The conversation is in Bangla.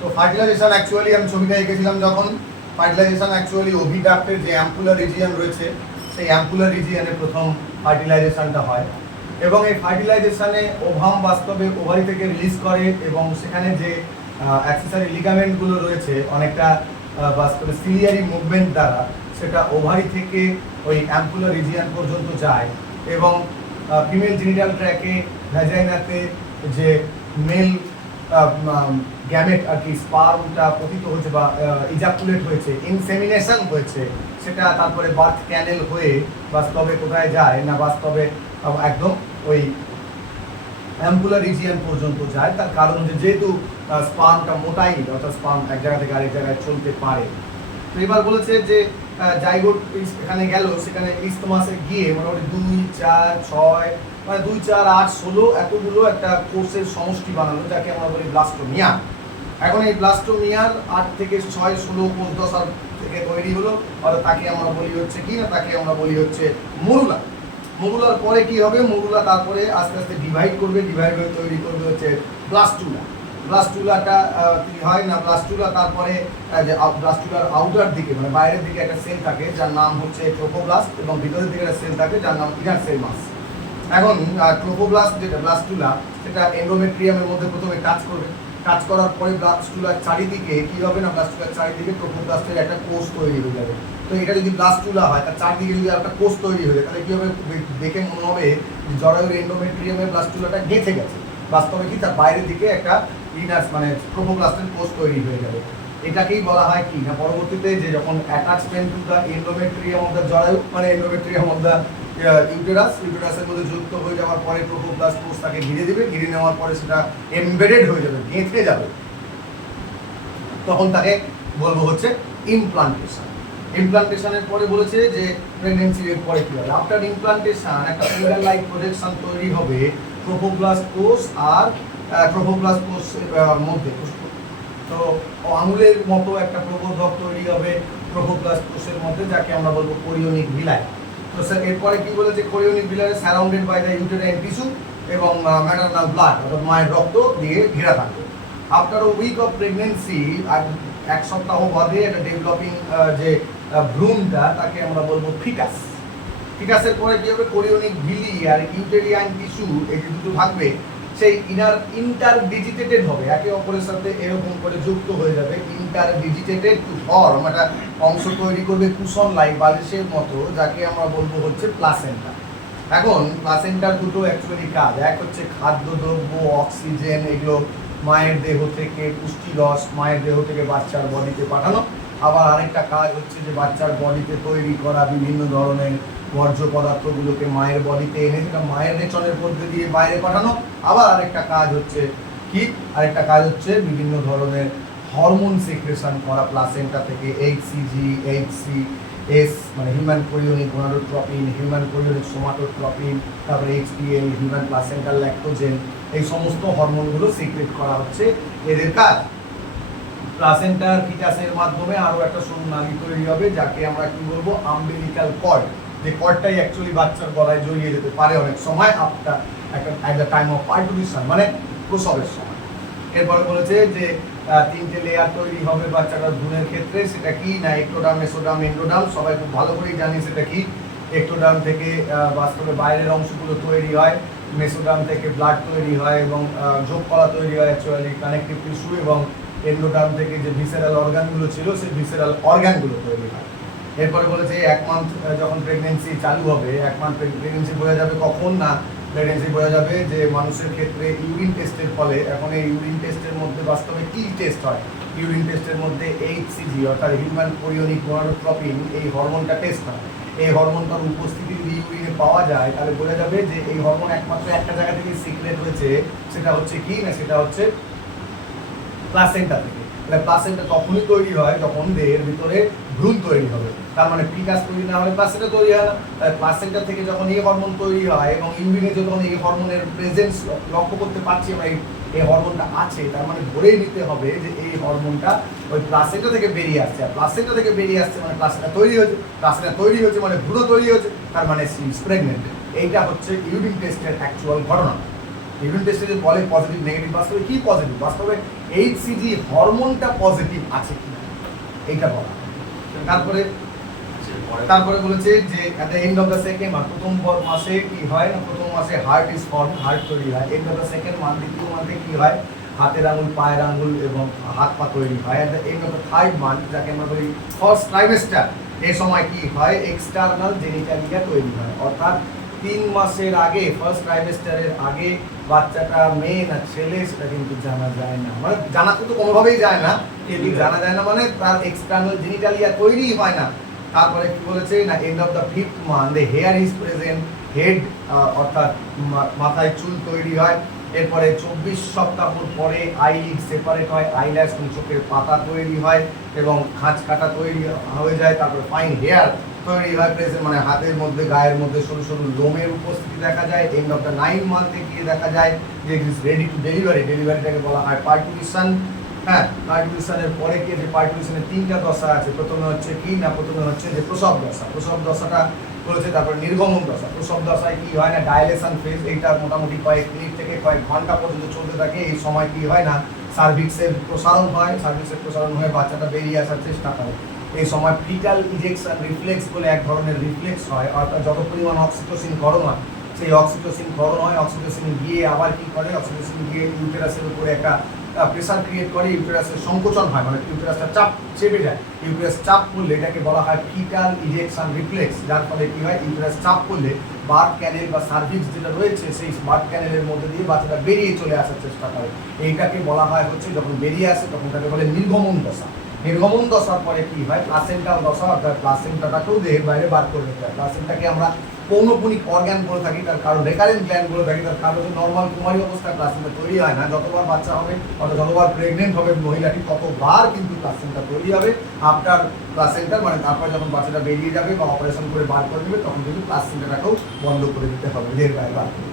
তো ফার্টিলাইজেশন অ্যাকচুয়ালি আমি ছবিটা এঁকেছিলাম যখন, ফার্টিলাইজেশন অ্যাকচুয়ালি ওভিডাক্টের যে অ্যাম্পুলার রিজিয়ন রয়েছে সেই অ্যাম্পুলার রিজিয়নে প্রথম ফার্টিলাইজেশনটা হয়, এবং এই ফার্টিলাইজেশনে ওভাম বাস্তবে ওভারি থেকে রিলিজ করে এবং সেখানে যে অ্যাক্সেসরি লিগামেন্টগুলো রয়েছে অনেকটা বাস্তবে সিলিয়ারি মুভমেন্ট দ্বারা সেটা ওভারি থেকে ওই অ্যাম্পুলার রিজিয়ন পর্যন্ত যায়, এবং ফিমেল জেনিটাল ট্র্যাকে ভ্যাজাইনাতে যে মেল গ্যামেট আর কি স্পার্মটা পতিত হয়েছে বা ইজাকুলেট হয়েছে, ইনসেমিনেশন হয়েছে, সেটা তারপরে বার্থ ক্যানেল হয়ে বাস্তবে কোথায় যায় না, বাস্তবে একদম ওই অ্যাম্পুলার রিজিয়ন পর্যন্ত যায়। তার কারণ যেহেতু স্পার্মটা মোটাই, অর্থাৎ স্পার্ম এক জায়গা থেকে আরেক জায়গায় চলতে পারে। তো এবার বলেছে যে জাইগোট এখানে গেল, সেখানে ইস্তমাসে গিয়ে মোটামুটি 2, 4, 6 মানে 2, 4, 8, 16 এতগুলো একটা কোর্সের সমষ্টি বানালো যাকে আমরা বলি ব্লাস্টোমিয়া। এখন এই ব্লাস্টোমিয়ার 8 থেকে 6, 16 কোষ দশার থেকে তৈরি হলো, অর্থাৎ তাকে আমরা বলি হচ্ছে কি না, তাকে আমরা বলি হচ্ছে মরুলা। মরুলার পরে কি হবে, মরুলা তারপরে আস্তে আস্তে ডিভাইড করবে, ডিভাইড হয়ে তৈরি করবে হচ্ছে ব্লাস্টুলা। ব্লাস্টুলাটা কি হয় না, ব্লাস্টুলা তারপরে যে ব্লাস্টুলার আউটার দিকে মানে বাইরের দিকে একটা সেল থাকে যার নাম হচ্ছে ট্রোফোব্লাস্ট, এবং ভিতরের দিকে একটা সেল থাকে যার নাম ইনার সেল মাস। এখন ট্রোফোব্লাস্ট যেটা ব্লাস্টুলা সেটা এন্ডোমেট্রিয়ামের মধ্যে প্রথমে কাজ করবে, কাজ করার পরে ব্লাস্টুলার চারিদিকে কি হবে না, ব্লাস্টুলার চারিদিকে ট্রোফোব্লাস্টের একটা কোষ তৈরি হয়ে যাবে। তো এটা যদি ব্লাস্টুলা হয় তার চারদিকে যদি একটা কোষ তৈরি হয়ে যায় তাহলে কি হবে, দেখে মনে হবে জরায়ুর এন্ডোমেট্রিয়ামে ব্লাস্টুলাটা গেঁথে গেছে, বাস্তবে কি তার বাইরের দিকে একটা ইনাস মানে ট্রোফোব্লাস্টের কোষ তৈরি হয়ে যাবে। এটাকেই বলা হয় কি না, পরবর্তীতে যে যখন attachment to the endometrium of the জরায়ু মানে এন্ডোমেট্রিয়াম অফ দ্য ইউটেরাসের মধ্যে যুক্ত হয়ে যাওয়ার পরে ট্রোফোব্লাস্ট কোষ তাকে ঘিরে দেবে, ঘিরে নেওয়ার পরে সেটা এমবেডেড হয়ে যাবে, গেঁথে যাবে, তখন তাকে বলবো হচ্ছে ইমপ্লান্টেশন। ইমপ্লান্টেশনের পরে বলেছে যে প্রেগন্যান্সির পরে কি হবে, আফটার ইমপ্লান্টেশন একটা ফিঙ্গার লাইক প্রজেকশন তৈরি হবে ট্রোফোব্লাস্ট কোষ আর ট্রোফোব্লাস্ট কোষের মধ্যে। তো আঙুলের মতো একটা প্রবর্ধক তৈরি হবে ট্রোফোব্লাস্ট কোষের মধ্যে যাকে আমরা বলবো কোরিওনিক ভিলাই। তো স্যার এরপরে কি বলেছে, chorionic villi surrounded by the uterine tissue এবং ম্যাটারনাল ব্লাড অর্থাৎ মায়ের রক্ত দিয়ে ঘেরা থাকবে। After a week of pregnancy এক সপ্তাহ বাদে একটা ডেভেলপিং যে ভ্রূণটা তাকে আমরা বলবো ফিটাস। ফিটাসের পরে কি হবে, কোরিওনিক ভিলি আর ইউটেরিয়ান টিস্যু এই যে দুটো থাকবে সেই ইন্টারডিজিটেটেড হবে, একে অপরের সাথে এরকম করে যুক্ত হয়ে যাবে, ইন্টারডিজিটেটেড টু ফর্ম একটা অংশ তৈরি করবে কুশন লাইক বালিশের মতো, যাকে আমরা বলবো হচ্ছে প্লাসেন্টা। এখন প্লাসেন্টার দুটো অ্যাকচুয়ালি কাজ, এক হচ্ছে খাদ্যদ্রব্য, অক্সিজেন এগুলো মায়ের দেহ থেকে পুষ্টি রস মায়ের দেহ থেকে বাচ্চার বডিতে পাঠানো, আবার আরেকটা কাজ হচ্ছে যে বাচ্চার বডিতে তৈরি করা বিভিন্ন ধরনের বর্জ্য পদার্থগুলোকে মায়ের বডিতে এনে সেটা মায়ের রেচনের মধ্যে দিয়ে বাইরে পাঠানো, আবার আরেকটা কাজ হচ্ছে কি, আরেকটা কাজ হচ্ছে বিভিন্ন ধরনের হরমোন সিক্রেশন করা প্লাসেন্টা থেকে, এইচসিজি, এইচসিএস মানে human chorionic gonadotropin, human chorionic somatotropin, তারপরে এইচপিএল হিউম্যান প্লাসেন্টাল ল্যাক্টোজেন, এই সমস্ত হরমোনগুলো সিক্রেট করা হচ্ছে এদের কাজ। প্লাসেন্টার ফিটাসের মাধ্যমে আরও একটা সরু নালী তৈরি হবে যাকে আমরা কি বলবো আম্বিলিকাল কর্ড, যে কর্ডটাই অ্যাকচুয়ালি বাচ্চার গলায় জড়িয়ে যেতে পারে অনেক সময় after at the time of parturition মানে প্রসবের সময়। এরপরে বলেছে যে 3টে লেয়ার তৈরি হবে বাচ্চাটার ভ্রূণের ক্ষেত্রে, সেটা কি না একটোডার্ম, মেসোডার্ম, এন্ডোডার্ম, সবাই খুব ভালো করেই জানি সেটা কি। একটোডার্ম থেকে বাস্তবে বাইরের অংশগুলো তৈরি হয়, মেসোডার্ম থেকে ব্লাড তৈরি হয় এবং যোগকলা তৈরি হয় অ্যাকচুয়ালি কানেকটিভ টিস্যু, এবং এন্ডোডার্ম থেকে যে ভিসেরাল অর্গানগুলো ছিল সেই ভিসেরাল অর্গানগুলো তৈরি হয়। এরপরে বলেছে 1 মান্থ যখন প্রেগনেন্সি চালু হবে, 1 মান্থ প্রেগনেন্সি বোঝা যাবে কখন না, প্রেগনেন্সি বোঝা যাবে যে মানুষের ক্ষেত্রে ইউরিন টেস্টের ফলে, এখন এই ইউরিন টেস্টের মধ্যে বাস্তবে কী টেস্ট হয়, ইউরিন টেস্টের মধ্যে এইচসিজি অর্থাৎ হিউম্যান কোরিওনিক গোনাডোট্রপিন এই হরমোনটা টেস্ট হয়। এই হরমোনটার উপস্থিতি যদি ইউরিনে পাওয়া যায় তাহলে বোঝা যাবে যে এই হরমোন একমাত্র একটা জায়গা থেকে সিক্রেট হয়েছে, সেটা হচ্ছে কি না, সেটা হচ্ছে প্লাসেন্টা থেকে। মানে প্লাসেন্টা তখনই তৈরি হয় যখন দেহের ভিতরে ভ্রূণ তৈরি হবে, তার মানে ফিটাস তৈরি না হলে প্লাসেন্টা তৈরি হয় না। প্লাসেন্টা থেকে যখন এই হরমোন তৈরি হয় এবং ইউরিনে যখন এই হরমোনের প্রেজেন্স লক্ষ্য করতে পারছি আমরা, এই হরমোনটা আছে, তার মানে ধরেই নিতে হবে যে এই হরমোনটা ওই প্লাসেন্টা থেকে বেরিয়ে আসছে, আর প্লাসেন্টা থেকে বেরিয়ে আসছে মানে প্লাসেন্টা তৈরি হয়েছে, প্লাসেন্টা তৈরি হয়েছে মানে ভ্রূণ তৈরি হয়েছে, তার মানে সি ইজ প্রেগনেন্ট। এইটা হচ্ছে ইউরিন টেস্টের অ্যাকচুয়াল ঘটনা। ইমিউন টেস্টে যে বলে পজিটিভ নেগেটিভ, বাস্তবে কি পজিটিভ, বাস্তবে এইচসিজি হরমোনটা পজিটিভ আছে কিনা এইটা বলা। তারপরে বলেছে যে at the end of the second month, প্রথম মাসে কি হয় না, প্রথম মাসে হার্ট ইজ ফর্ম, হার্ট তৈরি হয়। End of the second month, দ্বিতীয় মান্থে কি হয়, হাতের আঙুল, পায়ের আঙুল এবং হাত পা তৈরি হয়। At the end of the third month, যাকে আমরা বলি ফার্স্ট ট্রাইমেস্টার, এই সময় কি হয়, এক্সটার্নাল জেনিটালিয়া তৈরি হয়। অর্থাৎ 3 মাসের আগে, ফার্স্ট ট্রাইমেস্টারের আগে বাচ্চাটা মেয়ে না ছেলে সেটা কিন্তু জানা যায় না, মানে জানা তো কোনোভাবেই যায় না, জানা যায় না মানে তার এক্সটার্নাল জেনিটালিয়া তৈরি হয় না। তারপরে কি বলেছে না, end of the fifth month the hair is present, head অর্থাৎ মাথায় চুল তৈরি হয়। এরপরে 24 সপ্তাহ পরে আইলিড সেপারেট হয়, আইল্যাশ চোখের পাতা তৈরি হয় এবং খাঁজ কাটা তৈরি হয়ে যায়। তারপরে ফাইন হেয়ার তৈরি হয় প্রেজেন্ট, মানে হাতের মধ্যে, গায়ের মধ্যে সরু সরু লোমের উপস্থিতি দেখা যায়। এন্ড অফ দ্য 9 মান্থে গিয়ে দেখা যায় যে it is ready to delivery, ডেলিভারিটাকে বলা হয় পার্টুলেশন। হ্যাঁ, পার্টুলেশনের পরে কি, যে পার্টুলেশনের 3টা দশা আছে, প্রথমে হচ্ছে কি না, প্রথমে হচ্ছে যে প্রসব দশা, প্রসব দশাটা বলেছে। তারপরে নির্গমন দশা, প্রসব দশায় কি হয় না, ডাইলেশন ফেজ, এইটা মোটামুটি কয়েক মিনিট থেকে কয়েক ঘন্টা পর্যন্ত চলতে থাকে। এই সময় কি হয় না, সার্ভিক্সের প্রসারণ হয়, সার্ভিক্সের প্রসারণ হয়ে বাচ্চাটা বেরিয়ে আসার চেষ্টা করে। এই সময় ফিটাল ইজেকশন রিফ্লেক্স বলে এক ধরনের রিফ্লেক্স হয়, অর্থাৎ যত পরিমাণ অক্সিটোসিন ক্ষরণ হয়, সেই অক্সিটোসিন ক্ষরণ হয়, অক্সিটোসিন গিয়ে আবার কি করে, অক্সিটোসিন গিয়ে ইউটেরাসের উপরে একটা প্রেসার ক্রিয়েট করে, ইউটেরাসের সংকোচন হয়, মানে ইউটেরাসটা চাপ চেপে যায়। ইউটেরাস চাপ করলে এটাকে বলা হয় ফিটাল ইজেকশন রিফ্লেক্স, যার ফলে কি হয়, ইউটেরাস চাপ করলে বার্থ ক্যানেল বা সার্ভিক্স যেটা রয়েছে সেই বার্থ ক্যানেলের মধ্যে দিয়ে বাচ্চাটা বেরিয়ে চলে আসার চেষ্টা করে। এইটাকে বলা হয় হচ্ছে, যখন বেরিয়ে আসে তখন তাকে বলে নির্গমন দশা। নির্গমন দশার পরে কি হয়, প্লাসেন্টাল দশা, অর্থাৎ প্লাসেন্টাটাকেও দেহের বাইরে বার করে দিতে হয়। প্লাসেন্টাকে আমরা পৌনপুনিক অর্গ্যান বলে থাকি, তার কারণ রেকারেন্ট গ্ল্যান্ড বলে থাকি, তার কারণ হচ্ছে নর্মাল কুমারী অবস্থায় প্লাসেন্টা তৈরি হয় না। যতবার বাচ্চা হবে অর্থাৎ যতবার প্রেগনেন্ট হবে মহিলাটি, ততবার কিন্তু প্লাসেন্টা তৈরি হবে। আফটার প্লাসেন্টার মানে তারপর যখন বাচ্চাটা বেরিয়ে যাবে বা অপারেশন করে বার করে দেবে, তখন কিন্তু প্লাসেন্টাটাকেও বন্ধ করে দিতে হবে, দেহের বাইরে বার করে।